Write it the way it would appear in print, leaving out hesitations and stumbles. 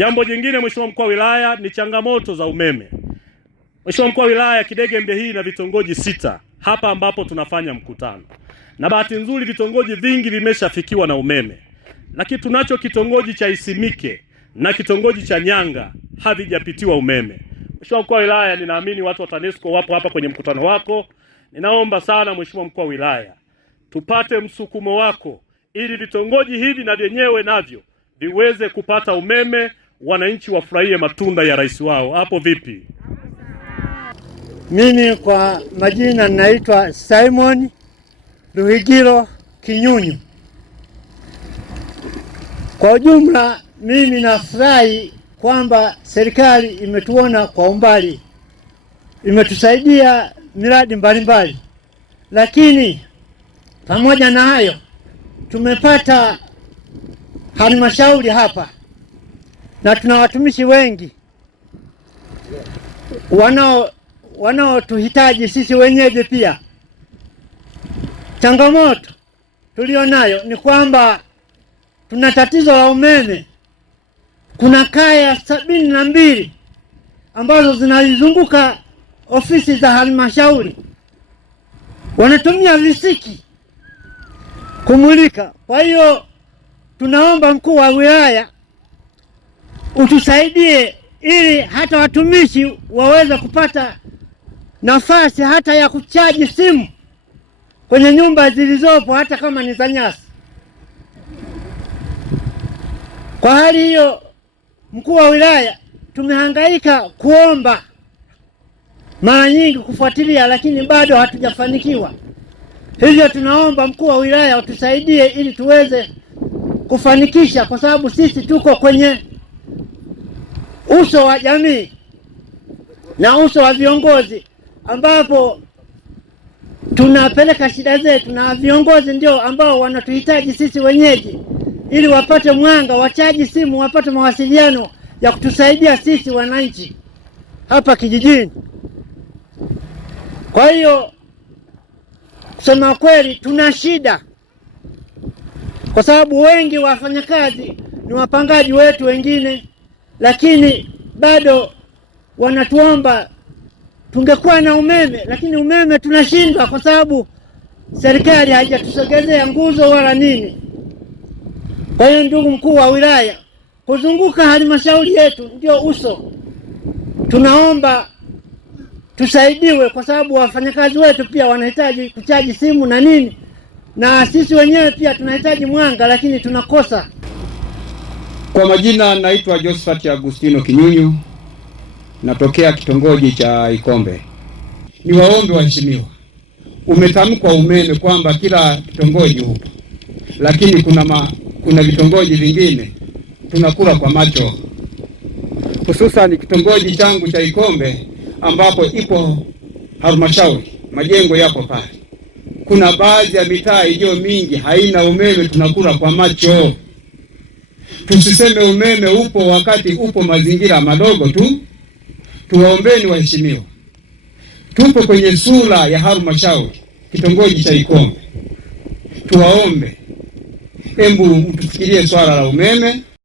Jambo jingine, Mheshimiwa Mkuu wa Wilaya, ni changamoto za umeme. Mheshimiwa Mkuu wa Wilaya, Kidegembe hii na vitongoji 6 hapa ambapo tunafanya mkutano, na bahati nzuri vitongoji vingi vimeshafikiwa na umeme, lakini tunacho kitongoji cha Isimike na kitongoji cha Nyanga havijapitiwa umeme. Mheshimiwa Mkuu wa Wilaya, ninaamini watu wa TANESCO wapo hapa kwenye mkutano wako. Ninaomba sana Mheshimiwa Mkuu wa Wilaya, tupate msukumo wako ili vitongoji hivi na vyenyewe navyo viweze kupata umeme, wananchi wafurahie matunda ya rais wao. Hapo vipi? Mimi kwa majina naitwa Simon Ruhigiro Kinyunyu. Kwa ujumla mimi nafurahi kwamba serikali imetuona kwa umbali, imetusaidia miradi mbalimbali, lakini pamoja na hayo tumepata halmashauri hapa na tuna watumishi wengi wanaotuhitaji sisi wenyewe pia. Changamoto tulionayo ni kwamba tuna tatizo la umeme. Kuna kaya 72 ambazo zinazunguka ofisi za halmashauri, wanatumia visiki kumulika. Kwa hiyo tunaomba mkuu wa wilaya utusaidie ili hata watumishi waweze kupata nafasi hata ya kuchaji simu kwenye nyumba zilizopo hata kama ni za nyasi. Kwa hali hiyo, mkuu wa wilaya, tumehangaika kuomba mara nyingi kufuatilia, lakini bado hatujafanikiwa. Hivyo tunaomba mkuu wa wilaya utusaidie ili tuweze kufanikisha, kwa sababu sisi tuko kwenye uso wa jamii na uso wa viongozi, ambapo tunapeleka shida zetu, na viongozi ndio ambao wanatuhitaji sisi wenyeji ili wapate mwanga, wachaji simu, wapate mawasiliano ya kutusaidia sisi wananchi hapa kijijini. Kwa hiyo kusema kweli tuna shida, kwa sababu wengi wafanyakazi ni wapangaji wetu wengine, lakini bado wanatuomba tungekuwa na umeme, lakini umeme tunashindwa kwa sababu serikali haijatusogezea nguzo wala nini. Kwa hiyo ndugu mkuu wa wilaya, kuzunguka halmashauri yetu ndio uso. Tunaomba tusaidiwe, kwa sababu wafanyakazi wetu pia wanahitaji kuchaji simu na nini, na sisi wenyewe pia tunahitaji mwanga, lakini tunakosa. Kwa majina naitwa Josephat Agustino Kinyunyu, natokea kitongoji cha Ikombe. Niwaombe waheshimiwa, umetamkwa umeme kwamba kila kitongoji huko, lakini kuna vitongoji vingine tunakula kwa macho, hususan kitongoji changu cha Ikombe ambapo ipo halmashauri, majengo yako pale. Kuna baadhi ya mitaa iliyo mingi haina umeme, tunakula kwa macho. Tusiseme umeme upo wakati upo mazingira madogo tu. Tuwaombeni waheshimiwa, tupo kwenye sura ya halmashauri kitongoji cha Ikombe, tuwaombe, hebu mtufikirie swala la umeme.